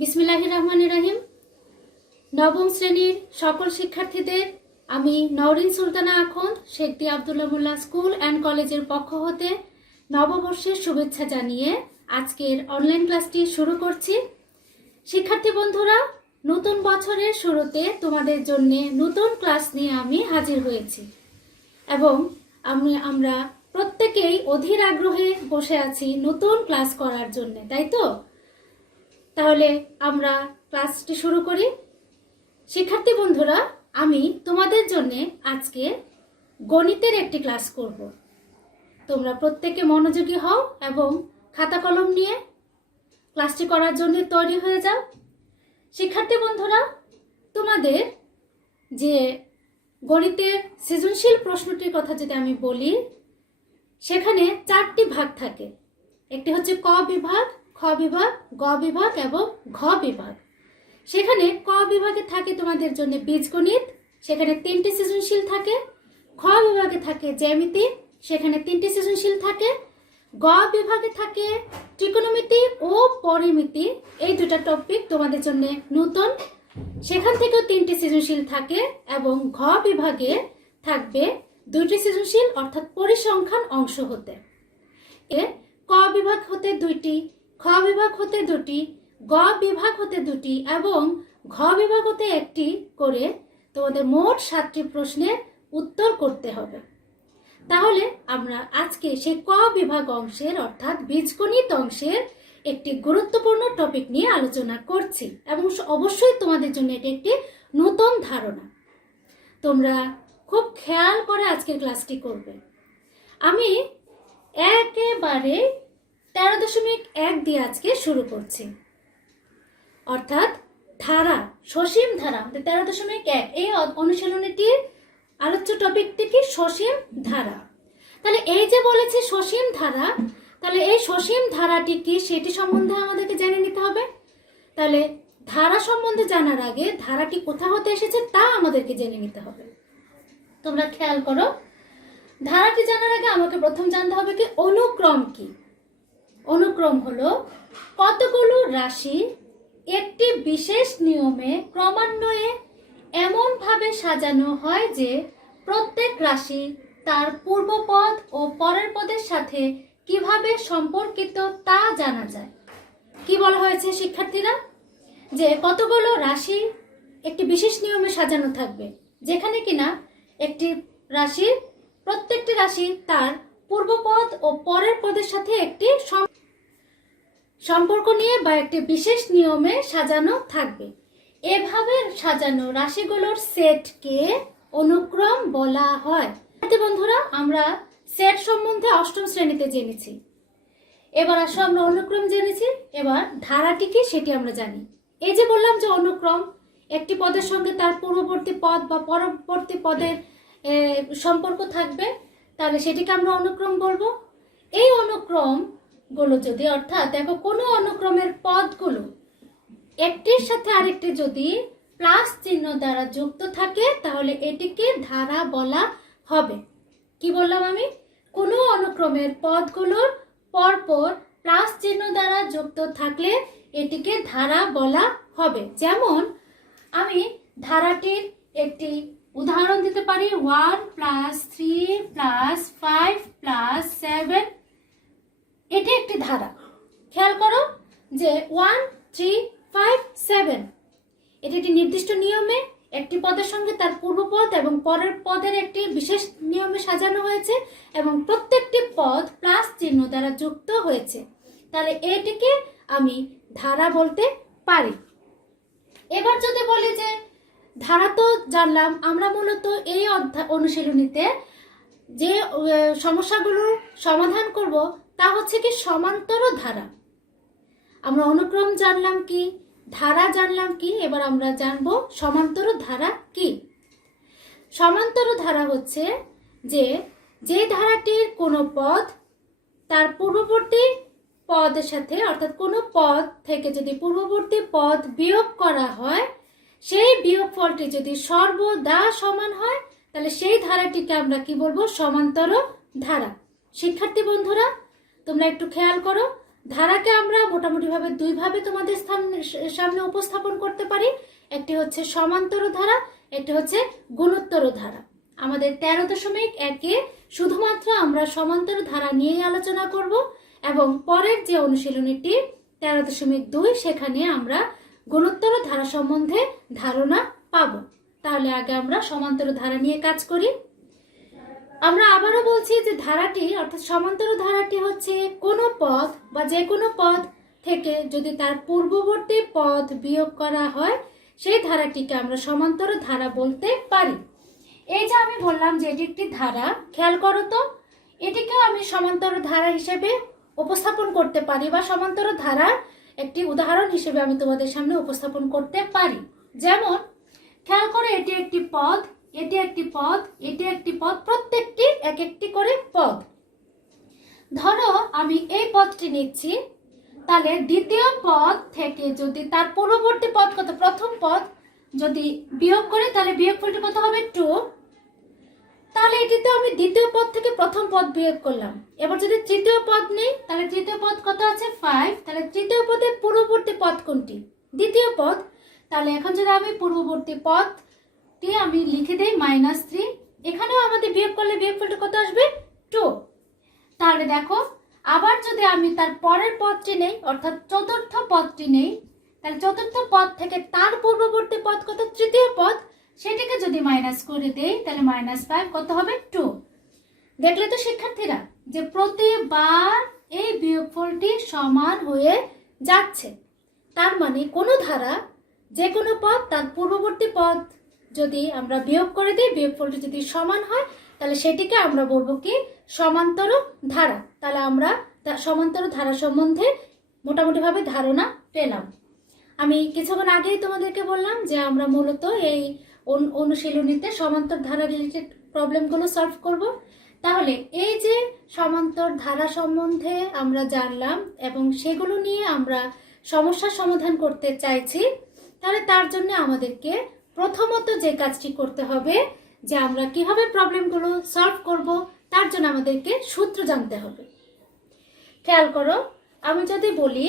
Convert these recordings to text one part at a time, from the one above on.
বিসমিল্লাহির রহমানির রহিম। নবম শ্রেণীর সকল শিক্ষার্থীদের আমি নওরিন সুলতানা আখন্দ শেখ আব্দুল্লাহ মোল্লা স্কুল অ্যান্ড কলেজের পক্ষ হতে নববর্ষের শুভেচ্ছা জানিয়ে আজকের অনলাইন ক্লাসটি শুরু করছি। শিক্ষার্থী বন্ধুরা, নতুন বছরের শুরুতে তোমাদের জন্য নতুন ক্লাস নিয়ে আমি হাজির হয়েছি এবং আমরা প্রত্যেকেই অধীর আগ্রহে বসে আছি নতুন ক্লাস করার জন্য, তাই তো? তাহলে আমরা ক্লাসটি শুরু করি। শিক্ষার্থী বন্ধুরা, আমি তোমাদের জন্য আজকে গণিতের একটি ক্লাস করব। তোমরা প্রত্যেকে মনোযোগী হও এবং খাতা কলম নিয়ে ক্লাসটি করার জন্য তৈরি হয়ে যাও। শিক্ষার্থী বন্ধুরা, তোমাদের যে গণিতের সৃজনশীল প্রশ্নটির কথা যদি আমি বলি, সেখানে 4টি ভাগ থাকে। একটি হচ্ছে ক বিভাগ, খ বিভাগ, গ বিভাগ এবং ঘ বিভাগ। সেখানে ক বিভাগে থাকে তোমাদের জন্য বীজগণিত, সেখানে 3টি সৃজনশীল থাকে। খ বিভাগে থাকে জ্যামিতি, সেখানে 3টি সৃজনশীল থাকে। গ বিভাগে থাকে ত্রিকোণমিতি ও পরিমিতি, এই দুটা টপিক তোমাদের জন্য নতুন, সেখান থেকেও 3টি সৃজনশীল থাকে। এবং ঘ বিভাগে থাকবে 2টি সৃজনশীল, অর্থাৎ পরিসংখ্যান অংশ হতে। ক বিভাগ হতে 2টি, খ বিভাগ হতে 2টি, গ বিভাগ হতে 2টি এবং ঘ বিভাগ হতে 1টি করে তোমাদের মোট 7টি প্রশ্নের উত্তর করতে হবে। তাহলে আমরা আজকে সেই ক বিভাগ অংশের অর্থাৎ বীজগণিত অংশের একটি গুরুত্বপূর্ণ টপিক নিয়ে আলোচনা করছি এবং অবশ্যই তোমাদের জন্য এটি একটি নতুন ধারণা। তোমরা খুব খেয়াল করে আজকের ক্লাসটি করবে। আমি একেবারে 13.1 দিয়ে আজকে শুরু করছি, অর্থাৎ ধারা, সসীম ধারা। 13.1 এই অনুশীলনীটির আলোচ্য টপিকটি কি? সসীম ধারা। তাহলে এই যে বলেছে সসীম ধারা, তাহলে এই সসীম ধারাটি কি সেটি সম্বন্ধে আমাদেরকে জেনে নিতে হবে। তাহলে ধারা সম্বন্ধে জানার আগে ধারাটি কোথা হতে এসেছে তা আমাদেরকে জেনে নিতে হবে। তোমরা খেয়াল করো, ধারাটি জানার আগে আমাকে প্রথম জানতে হবে কি অনুক্রম কি। অনুক্রম হলো কতগুলো রাশি একটি বিশেষ নিয়মে ক্রমান্বয়ে এমন ভাবে সাজানো হয় যে প্রত্যেক রাশি তার পূর্ব পদ ও পরের পদের সাথে কিভাবে সম্পর্কিত তা জানা যায়। কি বলা হয়েছে শিক্ষার্থীরা? যে কতগুলো রাশি একটি বিশেষ নিয়মে সাজানো থাকবে, যেখানে কিনা একটি রাশির প্রত্যেকটি রাশি তার পূর্ব পদ ও পরের পদের সাথে একটি সম্পর্ক নিয়ে বা একটি বিশেষ নিয়মে সাজানো থাকবে। এভাবে সাজানো রাশিগুলোর সেটকে অনুক্রম বলা হয়। বন্ধুরা, আমরা সেট সম্বন্ধে 8ম শ্রেণীতে জেনেছি। এবার আসো আমরা অনুক্রম জেনেছি, এবার ধারাটি কি সেটি আমরা জানি। এই যে বললাম যে অনুক্রম একটি পদের সঙ্গে তার পূর্ববর্তী পদ বা পরবর্তী পদের সম্পর্ক থাকবে, তাহলে সেটিকে আমরা অনুক্রম বলবো। এই অনুক্রম গুলো যদি, অর্থাৎ দেখো কোনো অনুক্রমের পদগুলো একটির সাথে আরেকটি যদি প্লাস চিহ্ন দ্বারা যুক্ত থাকে, তাহলে এটিকে ধারা বলা হবে। কি বললাম আমি? কোনো অনুক্রমের পদগুলোর পরপর প্লাস চিহ্ন দ্বারা যুক্ত থাকলে এটিকে ধারা বলা হবে। যেমন আমি ধারাটির একটি উদাহরণ দিতে পারি, 1 + 3 + 5 + 7। এটি একটি ধারা। খেয়াল করো যে 1 3 5 7 এটি একটি নির্দিষ্ট নিয়মে একটি পদের সঙ্গে তার পূর্বপদ এবং পরের পদের একটি বিশেষ নিয়মে সাজানো হয়েছে এবং প্রত্যেকটি পদ প্লাস চিহ্ন দ্বারা যুক্ত হয়েছে। তাহলে এটিকে আমি ধারা বলতে পারি। এবার যদি বলি যে ধারা তো জানলাম, আমরা মূলত এই অনুশীলনীতে যে সমস্যাগুলোর সমাধান করব তা হচ্ছে কি সমান্তর ধারা। আমরা অনুক্রম জানলাম কি, ধারা জানলাম কি, এবার আমরা জানবো সমান্তর ধারা কি। সমান্তর ধারা হচ্ছে যে ধারাটির কোনো পদ তার পূর্ববর্তী পদের সাথে, অর্থাৎ কোনো পদ থেকে যদি পূর্ববর্তী পদ বিয়োগ করা হয়, সেই বিয়োগফলটি যদি সর্বদা সমান হয়, তাহলে সেই ধারাটিকে আমরা কি বলবো? সমান্তর ধারা। শিক্ষার্থী বন্ধুরা, তোমরা একটু খেয়াল করো, ধারাকে আমরা মোটামুটিভাবে দুইভাবে তোমাদের সামনে উপস্থাপন করতে পারি। একটি হচ্ছে সমান্তর ধারা, একটি হচ্ছে গুণোত্তর ধারা। আমাদের 13.1-এ শুধুমাত্র আমরা সমান্তর ধারা নিয়েই আলোচনা করব এবং পরের যে অনুশীলনীটি 13.2 সেখানে আমরা গুণোত্তর ধারা সম্বন্ধে ধারণা পাব। তাহলে আগে আমরা সমান্তর ধারা নিয়ে কাজ করি। আমরা আবারও বলছি যে ধারাটি অর্থাৎ সমান্তর ধারাটি হচ্ছে কোনো পথ বা যে কোনো পথ থেকে যদি তার পূর্ববর্তী পথ বিয়োগ করা হয় সেই ধারাটিকে আমরা সমান্তর ধারা বলতে পারি। এই যে আমি বললাম যে এটি একটি ধারা, খেয়াল করো তো, এটিকেও আমি সমান্তর ধারা হিসেবে উপস্থাপন করতে পারি বা সমান্তর ধারার একটি উদাহরণ হিসেবে আমি তোমাদের সামনে উপস্থাপন করতে পারি। যেমন খেয়াল করো, এটি একটি পথ, এটি একটি পথ, এটি একটি পথ, প্রত্যেকটি এক একটি করে পথ। ধরো আমি এই পথটি নিচ্ছি, তাহলে দ্বিতীয় পথ থেকে যদি তার পূর্ববর্তী পথ কত, প্রথম পথ যদি বিয়োগ করি তাহলে বিয়োগফলটি কত হবে 2। তাহলে এটিতে আমি দ্বিতীয় পদ থেকে প্রথম পদ বিয়োগ করলাম। এবার যদি তৃতীয় পদ নেই তাহলে তৃতীয় পদ কত আছে 5, তাহলে তৃতীয় পদের পূর্ববর্তী পদ কোনটি, দ্বিতীয় পদ। তাহলে এখন যদি আমি পূর্ববর্তী পদটি আমি লিখে দেই -3, এখানেও আমাদের বিয়োগ করলে বিয়োগফলটা কত আসবে 2। তাহলে দেখো আবার যদি আমি তার পরের পদটি নেই অর্থাৎ চতুর্থ পদটি নেই, তাহলে চতুর্থ পদ থেকে তার পূর্ববর্তী পদ কত, তৃতীয় পদ, সেটিকে যদি মাইনাস করে দেই তাহলে -5 কত হবে 2। দেখলে তো শিক্ষার্থীরা যে প্রতিবার এই বিয়োগফলটি সমান হয়ে যাচ্ছে। তার মানে কোনো ধারা যে কোনো পদ তার পূর্ববর্তী পদ যদি আমরা বিয়োগ করে দিই, বিয়োগফলটি যদি সমান হয় তাহলে সেটিকে আমরা বলবো কি সমান্তর ধারা। তাহলে আমরা সমান্তর ধারা সম্বন্ধে মোটামুটিভাবে ধারণা পেলাম। আমি কিছুক্ষণ আগেই তোমাদেরকে বললাম যে আমরা মূলত এই অনুশীলনীতে সমান্তর ধারা রিলেটেড প্রবলেমগুলো সলভ করব। তাহলে এই যে সমান্তর ধারা সম্বন্ধে আমরা জানলাম এবং সেগুলো নিয়ে আমরা সমস্যার সমাধান করতে চাইছি, তাহলে তার জন্য আমাদেরকে প্রথমত যে কাজটি করতে হবে যে আমরা কিভাবে প্রবলেমগুলো সলভ করব, তার জন্য আমাদেরকে সূত্র জানতে হবে। খেয়াল করো, আমি যদি বলি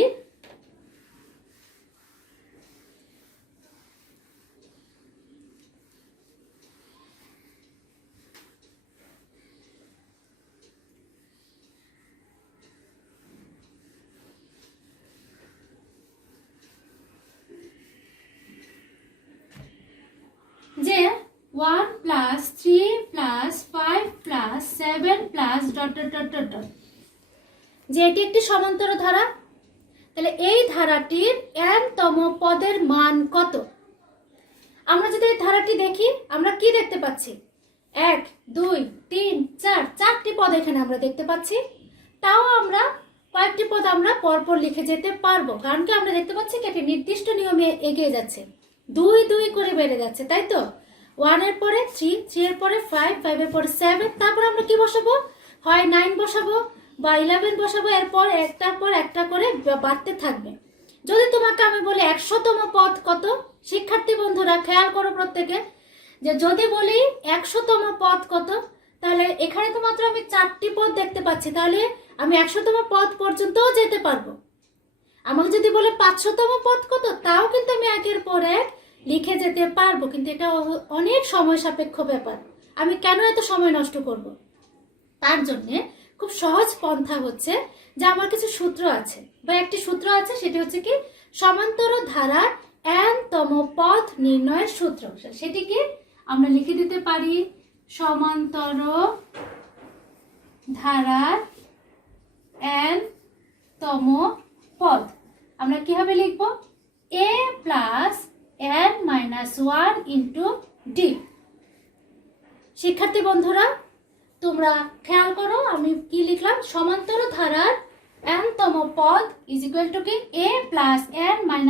যে 1 + 3 + 5 + 7 +... যে এটি একটি সমান্তর ধারা, তাহলে এই ধারাটির n-তম পদের মান কত? আমরা যদি এই ধারাটি দেখি আমরা কি দেখতে পাচ্ছি, 1 2 3 4, 4টি পদ এখানে আমরা দেখতে পাচ্ছি। তাও আমরা কয়েকটি পদ আমরা পরপর লিখে যেতে পারবো, কারণ কি আমরা দেখতে পাচ্ছি একটি নির্দিষ্ট নিয়মে এগিয়ে যাচ্ছে, 2 2 করে বেড়ে যাচ্ছে, তাই তো। 1 এর পরে 3, 3 এর পরে 5, 5 এর পরে 7, তারপর আমরা কি বসাবো, হয় 9 বসাবো বা 11 বসাবো, এরপর একটার পর একটা করে বাড়তে থাকবে। যদি তোমাকে আমি বলি 100তম পদ কত, শিক্ষার্থী বন্ধুরা খেয়াল করো প্রত্যেকে, যে যদি বলি 100তম পদ কত, তাহলে এখানে তো মাত্র আমি 4টি পদ দেখতে পাচ্ছি, তাহলে আমি 100তম পদ পর্যন্তও যেতে পারবো। আমাকে যদি বলে 500তম পদ কত, তাও কিন্তু আমি একের পর এক লিখে যেতে পারবো, কিন্তু এটা অনেক সময় সাপেক্ষ ব্যাপার। আমি কেন এত সময় নষ্ট করব? তার জন্য খুব সহজ পন্থা হচ্ছে যে আমার কিছু সূত্র আছে বা একটি সূত্র আছে, সেটি হচ্ছে কি সমান্তর ধারার n-তম পদ নির্ণয়ের সূত্র। সেটিকে আমরা লিখে দিতে পারি সমান্তর ধারার n-তম পদ আমরা কিভাবে লিখব, a + n-1 * d। শিক্ষার্থী বন্ধুরা তোমরা খেয়াল করো আমি কি লিখলাম, সমান্তর ধারার n-তম পদ = কি a + n-1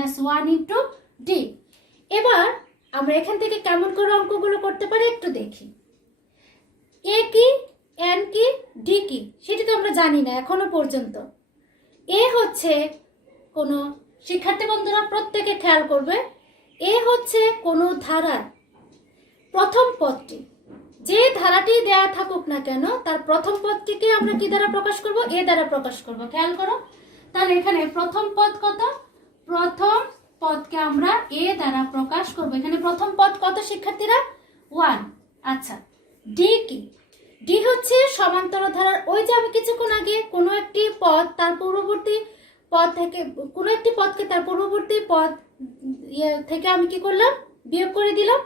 * d। এবার আমরা এখান থেকে কেমন করে অঙ্কগুলো করতে পারি একটু দেখি। a কি, n কি, d কি সেটি তো আমরা জানি না এখনো পর্যন্ত। a হচ্ছে কোনো, শিক্ষার্থী বন্ধুরা প্রত্যেকে খেয়াল করবে, a হচ্ছে কোনো ধারার প্রথম পদটি, যে ধারাটি দেয়া থাকুক না কেন তার প্রথম পদটিকে আমরা কি দ্বারা প্রকাশ করব, a দ্বারা প্রকাশ করব। খেয়াল করো, তাহলে এখানে প্রথম পদ কত? প্রথম পদকে আমরা এ দ্বারা প্রকাশ করব। এখানে প্রথম পদ কত শিক্ষার্থীরা? 1। আচ্ছা, ডি কি? ডি হচ্ছে সমান্তর ধারার, ওই যে আমি কিছুক্ষণ আগে কোনো একটি পদ তার পূর্ববর্তী পদ থেকে, কোনো একটি পদকে তার পূর্ববর্তী পদ থেকে আমি কি করলাম? বিয়োগ করে দিলাম।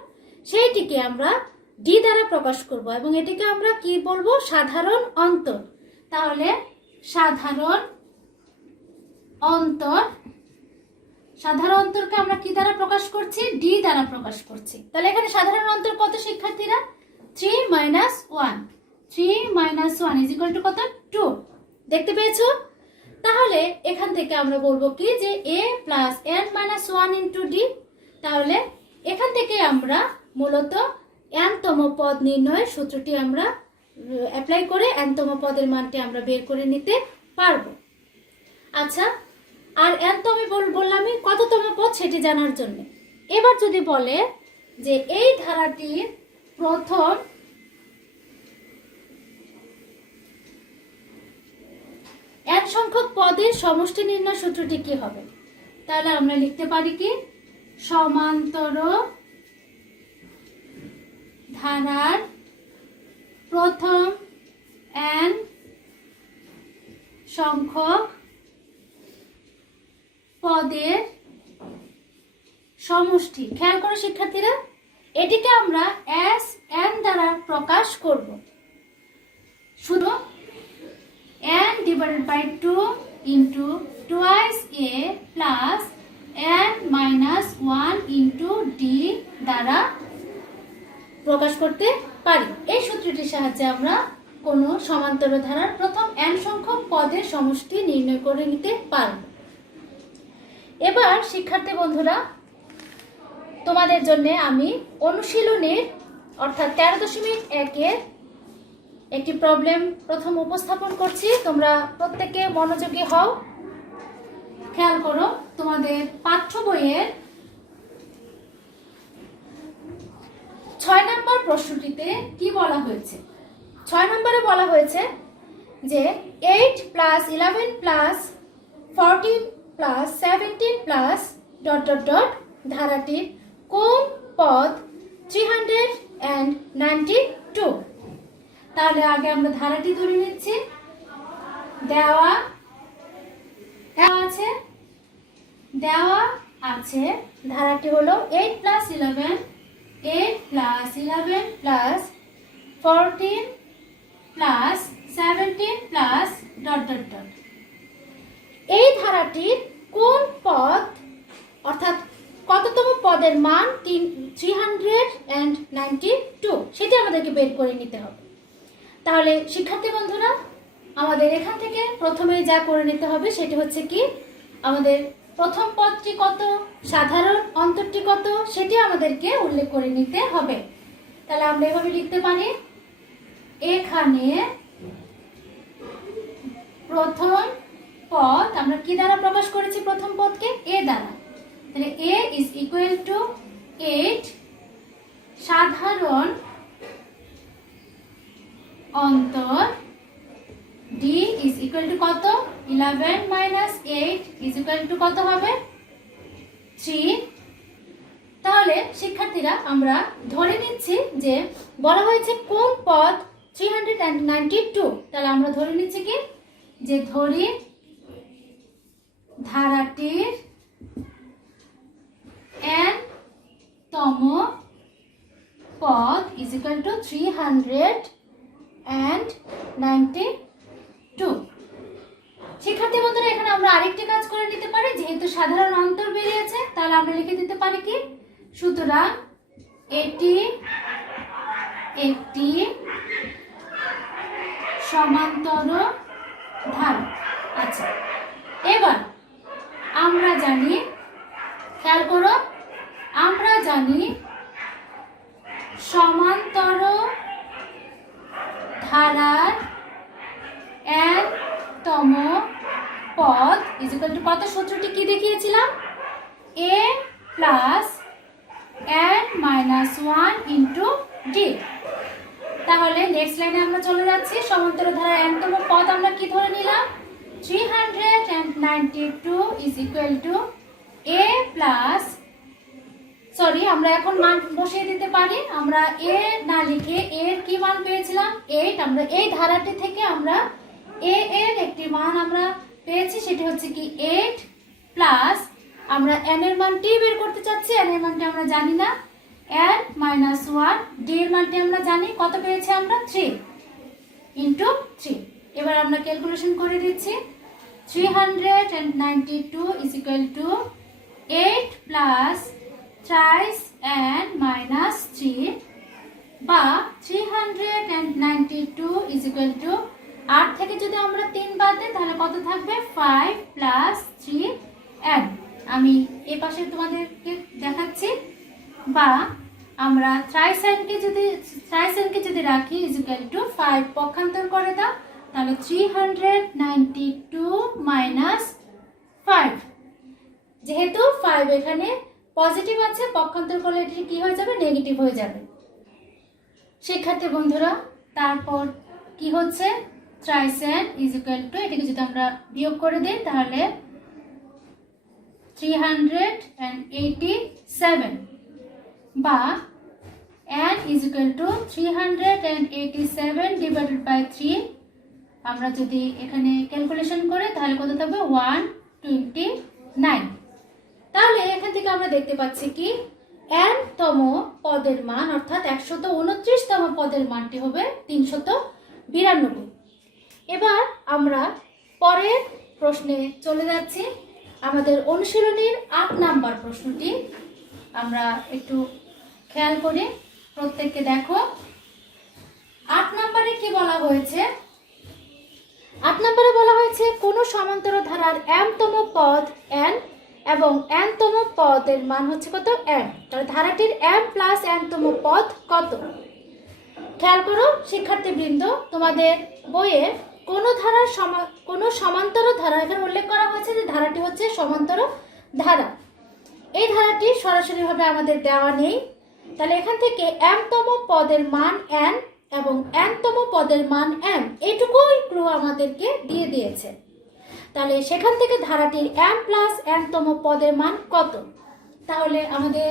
সেইটিকে আমরা ডি দ্বারা প্রকাশ করব এবং এটিকে আমরা কি বলবো? সাধারণ অন্তর। তাহলে সাধারণ অন্তর, সাধারণ অন্তরকে আমরা কি দ্বারা প্রকাশ করছি? ডি দ্বারা প্রকাশ করছি। তাহলে এখানে সাধারণ অন্তর কত শিক্ষার্থীরা? 3 - 1। 3 - 1 ইজ ইকুয়াল টু কত? 2। দেখতে পেয়েছো? তাহলে এখান থেকে আমরা বলবো কি যে a plus n minus 1 into D. তাহলে এখান থেকে আমরা মূলত n-তম পদ নির্ণয়ের সূত্রটি আমরা অ্যাপ্লাই করে n-তম পদের মানটি আমরা বের করে নিতে পারবো। আচ্ছা, আর n তো আমি বললামই কততম পদ সেটি জানার জন্য। এবার যদি বলে যে এই ধারাটির প্রথম n সংখ্যক পদের সমষ্টি নির্ণয় সূত্রটি কি হবে? তাহলে আমরা লিখতে পারি কি? সমান্তর ধারার প্রথম n সংখ্যক পদের সমষ্টি। খেয়াল করো শিক্ষার্থীরা, এটিকে আমরা s n দ্বারা প্রকাশ করব। শুধু n divided by 2 into twice a plus n minus 1 into d দ্বারা প্রকাশ করতে পারি। এই সূত্রটির সাহায্যে আমরা কোনো সমান্তর ধারার প্রথম n সংখ্যক পদের সমষ্টি নির্ণয় করে নিতে পারব। এবার শিক্ষার্থী বন্ধুরা, তোমাদের জন্য আমি অনুশীলনের অর্থাৎ 13.1-এর একটি প্রবলেম প্রথম উপস্থাপন করছি। তোমরা প্রত্যেকে মনোযোগী হও। খেয়াল করো, তোমাদের পাঠ্য বইয়ের 6 নম্বর প্রশ্নটিতে কি বলা হয়েছে? 6 নম্বরে বলা হয়েছে যে 8 প্লাস 11 প্লাস 14 প্লাস 17 প্লাস ... ধারাটির কোন পদ 392? তাহলে আগে আমরা ধারাটি ধরে নিচ্ছি। দেওয়া আছে ধারাটি হলো 8 প্লাস 11 প্লাস 14 প্লাস 17 প্লাস ... এই ধারাটির কোন পদ অর্থাৎ কততম পদের মান 392 সেটা আমাদেরকে বের করে নিতে হবে। তাহলে শিক্ষার্থী বন্ধুরা, আমাদের এখান থেকে প্রথমে যা করে নিতে হবে সেটি হচ্ছে কি, আমাদের প্রথম পদটি কত, সাধারণ অন্তরটি কত সেটি আমাদেরকে উল্লেখ করে নিতে হবে। তাহলে আমরা এভাবে লিখতে পারি, এখানে প্রথম পদ আমরা কি দ্বারা প্রকাশ করেছি? প্রথম পদকে a দ্বারা। তাহলে a ইজ ইকুয়াল টু 8 সাধারণ অন্তর, d ইজ ইকুয়াল টু কত? 11 মাইনাস 8 ইজ ইকুয়াল টু কত হবে? 3। তাহলে শিক্ষার্থীরা আমরা ধরে নিচ্ছি যে বলা হয়েছে কোন পদ 392। তাহলে আমরা ধরে নিচ্ছি কি, যে ধরি ধারাটির n-তম পদ ইজ ইকুয়াল টু 392। শিক্ষার্থী বন্ধুরা, এখানে আমরা আরেকটি কাজ করে নিতে পারি। যেহেতু সাধারণ অন্তর বেরিয়েছে, তাহলে আমরা লিখে দিতে পারি কি, সুতরাং এটি একটি সমান্তর ধারা। আচ্ছা, এবার আমরা জানি, খেয়াল করো, আমরা জানি সমান্তর ধারার n-তম পদ ইজ ইকুয়াল টু কত? সূত্রটি কি দেখিয়েছিলাম? a plus n minus 1 into D. তাহলে নেক্সট লাইনে আমরা চলে যাচ্ছি। সমান্তর ধারার n-তম পদ আমরা কি ধরে নিলাম? 392 is equal to a plus, sorry আমরা এখন মান বসিয়ে দিতে পারি। আমরা a না লিখে a এর কি মান পেয়েছিলাম 8, আমরা এই ধারাটি থেকে আমরা a এর একটি মান আমরা পেয়েছি, সেটি হচ্ছে কি 8 প্লাস আমরা n এর মানটি বের করতে চাচ্ছি, n এর মানটি আমরা জানি না, n minus 1, d এর মানটি আমরা জানি, কত পেয়েছি আমরা 3 into 3। এবার আমরা ক্যালকুলেশন করে দিচ্ছি। 392 is equal to 8 plus thrice n minus 3 বা 392 is equal to 8 থেকে যদি আমরা 3 বাদ দিই তাহলে কত থাকবে 5 plus 3n। আমি এই পাশে তোমাদেরকে দেখাচ্ছি। বা আমরা thrice n কে যদি রাখি is equal to 5 পক্ষান্তর করে দাও তাহলে 392 minus 5, যেহেতু 5 এখানে পজিটিভ আছে পক্ষান্তর করলে এটি কি হয়ে যাবে নেগেটিভ হয়ে যাবে। শিক্ষার্থী বন্ধুরা তারপর কি হচ্ছে thrice n is equal to, এটাকে যদি আমরা বিয়োগ করে দিই তাহলে 387 বা n is equal to 387 divided by 3, আমরা যদি এখানে ক্যালকুলেশন করি তাহলে কত থাকবে 129। তাহলে এখান থেকে আমরা দেখতে পাচ্ছি কি n তম পদের মান অর্থাৎ 129 তম পদের মানটি হবে 392। এবার আমরা পরের প্রশ্নে চলে যাচ্ছি। আমাদের অনুশীলনীর 8 নাম্বার প্রশ্নটি আমরা একটু খেয়াল করি, প্রত্যেককে দেখো। 8 নম্বরে কি বলা হয়েছে? 8 নম্বরে বলা হয়েছে কোন সমান্তর ধারার m তম পদ n এবং n তম পদের মান হচ্ছে কত n, তাহলে ধারাটির m প্লাস n তম পদ কত? খেয়াল করো শিক্ষার্থীবৃন্দ, তোমাদের বইয়ে কোন সমান্তর ধারা এখানে উল্লেখ করা হয়েছে যে ধারাটি হচ্ছে সমান্তর ধারা। এই ধারাটি সরাসরিভাবে আমাদের দেওয়া নেই, তাহলে এখান থেকে m তম পদের মান n এবং n তম পদের মান m, এইটুকুই ক্লু আমাদেরকে দিয়ে দিয়েছে। তাহলে সেখান থেকে ধারাটির m প্লাস n তম পদের মান কত? তাহলে আমাদের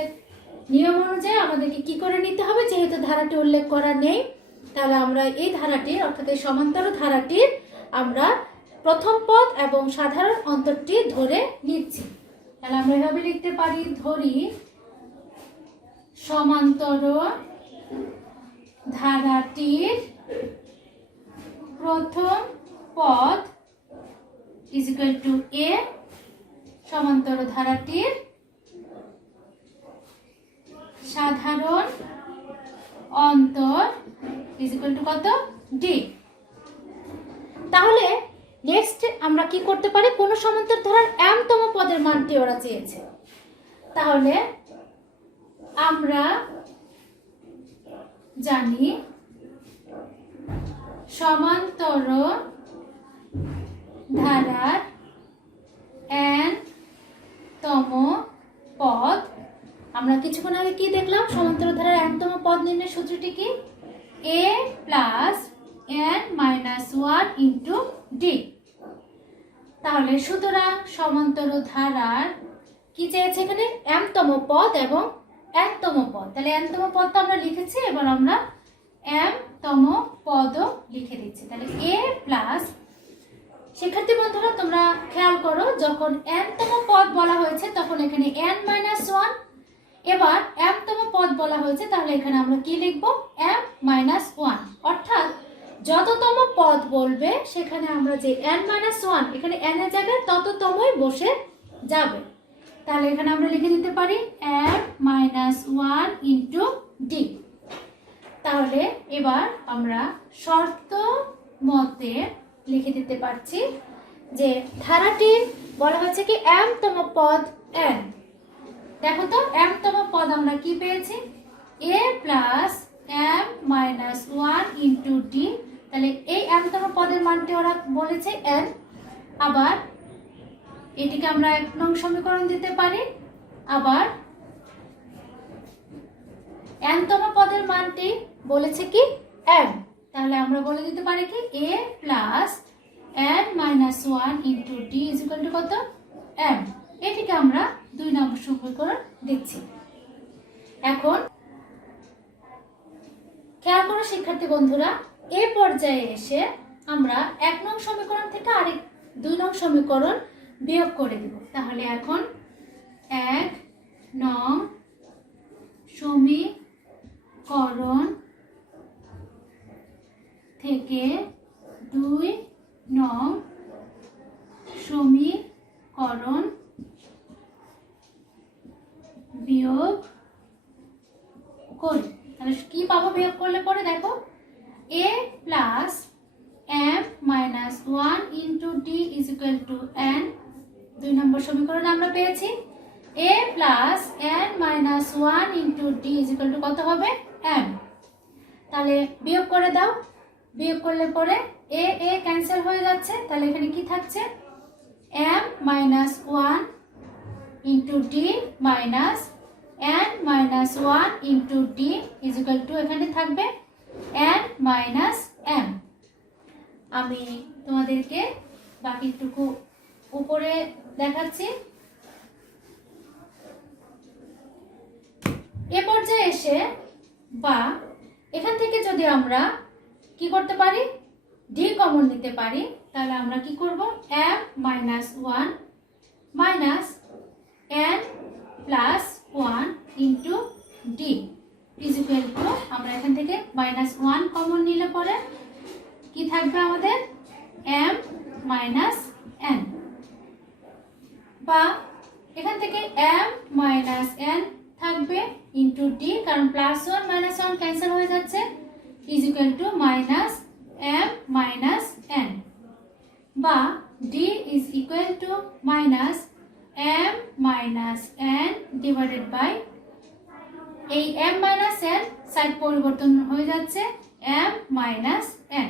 নিয়ম অনুযায়ী আমাদেরকে কি করে নিতে হবে, যেহেতু ধারাটি উল্লেখ করা নেই তাহলে আমরা এই ধারাটির অর্থাৎ এই সমান্তর ধারাটির আমরা প্রথম পদ এবং সাধারণ অন্তরটি ধরে নিচ্ছি। তাহলে আমরা এভাবে লিখতে পারি, ধরি সমান্তর ধারাটির প্রথম পদ is equal to a, সমান্তর ধারাটির সাধারণ অন্তর is equal to কত d। তাহলে নেক্সট আমরা কি করতে পারি, কোন সমান্তর ধারার m তম পদের মানটি ওরা চেয়েছে, তাহলে আমরা জানি সমান্তর ধারার n তম পদ, আমরা কিছুক্ষণ আগে কি দেখলাম, সমান্তর ধারার n তম পদ নির্ণয়ের সূত্রটি কি a plus n minus 1 into d। তাহলে সুতরাং সমান্তর ধারার কি চেয়েছে এখানে m তম পদ এবং n তম পদ, তাহলে n তম পদটা আমরা লিখেছি, এবার আমরা m তম পদও লিখে দিচ্ছি। তাহলে a প্লাস, শিক্ষার্থী বন্ধুরা তোমরা খেয়াল করো যখন n তম পদ বলা হয়েছে তখন এখানে n মাইনাস 1, এবার m তম পদ বলা হয়েছে তাহলে এখানে আমরা কি লিখব m মাইনাস 1, অর্থাৎ যততম পদ বলবে সেখানে আমরা যে n মাইনাস 1 এখানে n এর জায়গায় তততমই বসে যাবে। তাহলে এখানে আমরা লিখে দিতে পারি m মাইনাস 1 ইন্টু d। তাহলে এবার আমরা শর্ত মতে লিখে দিতে পারছি যে ধারাটির বলা হচ্ছে কি m তম পদ n। দেখো তো m তম পদ আমরা কি পেয়েছি a plus m minus 1 into d। তাহলে এই m তম পদের মানটি ওরা বলেছে n, আবার এটিকে আমরা 1 নং সমীকরণ দিতে পারি, আবার n তম পদের মানটি বলেছে কি m, তাহলে আমরা বলে দিতে পারি কি a plus n minus one into D is equal two কত m। এটিকে আমরা 2 নম্বর সমীকরণ দিচ্ছি। এখন খেয়াল করো শিক্ষার্থী বন্ধুরা, এই পর্যায়ে এসে আমরা 1 নং সমীকরণ থেকে আরেক 2 নং সমীকরণ বিয়োগ করে দিব। তাহলে এখন 1 নং সমীকরণ থেকে 2 নং সমীকরণ বিয়োগ করি। তাহলে কি পাবো বিয়োগ করলে পরে? দেখো a plus m minus 1 into D is equal two n। 2 নম্বর সমীকরণ আমরা পেয়েছি a plus n minus 1 into D is equal two কত হবে m। তাহলে বিয়োগ করে দাও। বিয়োগ করলে পরে a a ক্যান্সেল হয়ে যাচ্ছে। তাহলে এখানে কি থাকছে m minus 1 into D minus n minus 1 into D is equal two এখানে থাকবে n মাইনাস m। আমি তোমাদেরকে বাকিটুকু উপরে দেখাচ্ছি। এ পর্যায়ে এসে বা এখান থেকে যদি আমরা কি করতে পারি, ডি কমন নিতে পারি, তাহলে আমরা কি করব m minus 1 minus n plus 1 into D is equal two, আমরা এখান থেকে মাইনাস 1 কমন নিলে পরে কি থাকবে আমাদের m মাইনাস n, বা এখান থেকে m মাইনাস n থাকবে ইন্টু ডি, কারণ প্লাস 1 মাইনাস 1 ক্যান্সেল হয়ে যাচ্ছে, is equal to minus m minus n, বা d is equal to minus m minus n divided by এই m মাইনাস n সাইড পরিবর্তন হয়ে যাচ্ছে m মাইনাস n।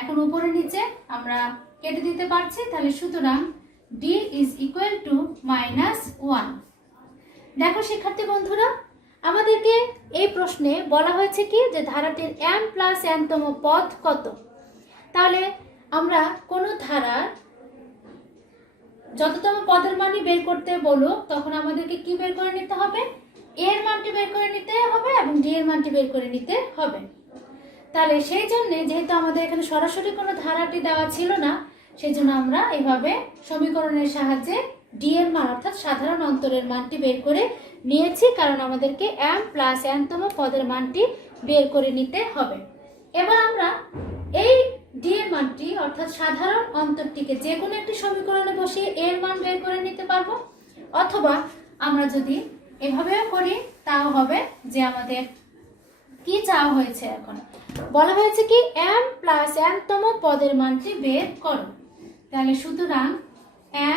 এখন উপরে নিচে আমরা কেটে দিতে পারছি। তাহলে সুতরাং d is equal to minus 1। দেখো শিক্ষার্থী বন্ধুরা, আমাদেরকে এই প্রশ্নে বলা হয়েছে কি যে ধারাটির m প্লাস n তম পদ কত। তাহলে আমরা কোনো ধারার যততম পদের মানই বের করতে বলো তখন আমাদেরকে কি বের করে নিতে হবে, a এর মানটি বের করে নিতে হবে এবং d এর মানটি বের করে নিতে হবে। তাহলে সেই জন্য যেহেতু আমাদের এখানে সরাসরি কোনো ধারাটি দেওয়া ছিল না, সেই জন্য আমরা এইভাবে সমীকরণের সাহায্যে d এর মান অর্থাৎ সাধারণ অন্তরের মানটি বের করে নিয়েছি, কারণ আমাদেরকে m প্লাস n তম পদের মানটি বের করে নিতে হবে। এবার আমরা এই d এর মানটি অর্থাৎ সাধারণ অন্তরটিকে যে কোনো একটি সমীকরণে বসিয়ে এর মান বের করে নিতে পারবো, অথবা আমরা যদি এভাবেও করি তাও হবে। যে আমাদের কি চাওয়া হয়েছে, এখন বলা হয়েছে কি m প্লাস n তম পদের মানটি বের করো। তাহলে সুতরাং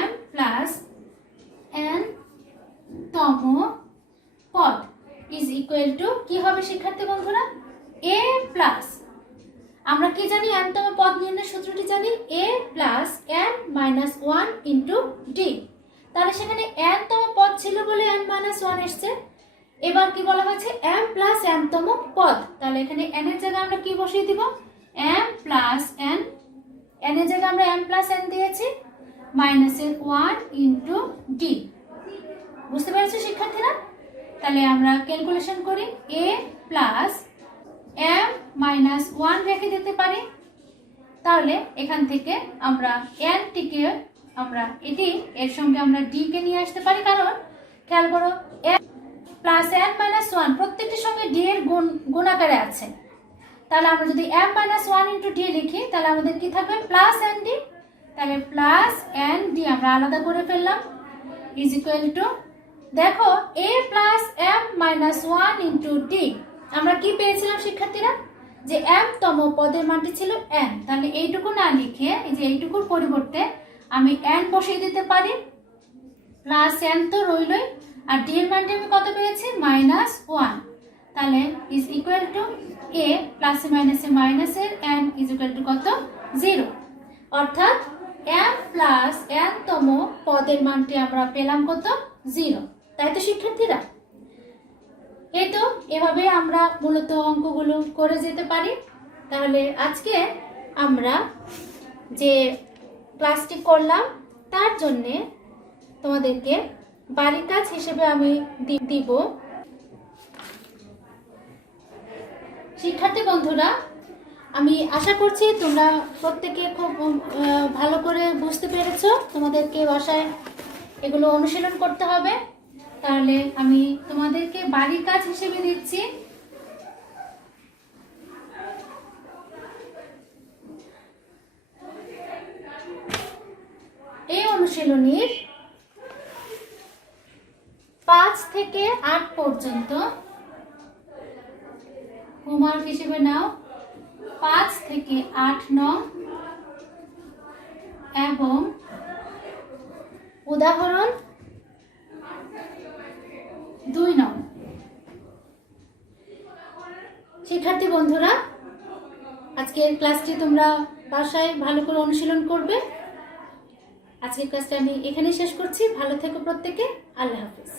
m প্লাস n তম পদ ইজ ইকুয়াল টু কি হবে শিক্ষার্থী বন্ধুরা, a প্লাস, আমরা কি জানি n তম পদ নির্ণয়ের সূত্রটি জানি a plus n minus 1 into D. তাহলে সেখানে n তম পদ ছিল বলে n মাইনাস 1 এসছে। এবার কি বলা হয়েছে m প্লাস n তম পদ, তাহলে এখানে n এর জায়গায় আমরা কি বসিয়ে দিব m প্লাস n, n এর জায়গায় আমরা m প্লাস n দিয়েছি মাইনাসের 1 ইন্টু ডি। বুঝতে পেরেছো শিক্ষার্থীরা? তাহলে আমরা ক্যালকুলেশন করি a প্লাস m মাইনাস 1 রেখে দিতে পারি। তাহলে এখান থেকে আমরা n টিকে আমরা এটি এর সঙ্গে আমরা d কে নিয়ে আসতে পারি, কারণ খেয়াল করো m প্লাস n মাইনাস 1 প্রত্যেকটির সঙ্গে d এর গুণাকারে আছে। তাহলে আমরা যদি m মাইনাস 1 ইন্টু d লিখি তাহলে আমাদের কি থাকবে প্লাস n d। তাহলে প্লাস n d আমরা আলাদা করে ফেললাম ইজ ইকুয়াল টু, দেখো a plus m minus 1 into d আমরা কি পেয়েছিলাম শিক্ষার্থীরা, যে m তম পদের মানটি ছিল n। তাহলে এইটুকু না লিখে এই যে এইটুকুর পরিবর্তে আমি n বসিয়ে দিতে পারি, প্লাস n তো রইলই, আর d এর মানটি আমি কত পেয়েছি মাইনাস 1। তাহলে ইজ ইকুয়াল টু a প্লাসে মাইনাসে মাইনাসের n ইজ ইকুয়াল টু কত 0, অর্থাৎ m প্লাস n তম পদের মানটি আমরা পেলাম কত 0। তাই তো শিক্ষার্থীরা? এই তো এভাবে আমরা মূলত অঙ্কগুলো করে যেতে পারি। তাহলে আজকে আমরা যে ক্লাসটি করলাম তার জন্যে তোমাদেরকে বাড়ির কাজ হিসেবে আমি দিব। শিক্ষার্থী বন্ধুরা, আমি আশা করছি তোমরা প্রত্যেকে খুব ভালো করে বুঝতে পেরেছো। তোমাদেরকে বাসায় এগুলো অনুশীলন করতে হবে। তাহলে আমি তোমাদেরকে বাড়ির কাজ হিসেবে দিচ্ছি। এই অনুশীলনীর 5 থেকে 8 পর্যন্ত হোমওয়ার্ক হিসেবে নাও। 5 থেকে 8 নং এবং উদাহরণ 2 নং। শিক্ষার্থী বন্ধুরা, আজকের ক্লাসটি তোমরা বাসায় ভালো করে অনুশীলন করবে। আজকের ক্লাসটা আমি এখানে শেষ করছি। ভালো থেকো প্রত্যেকে। আল্লাহ হাফেজ।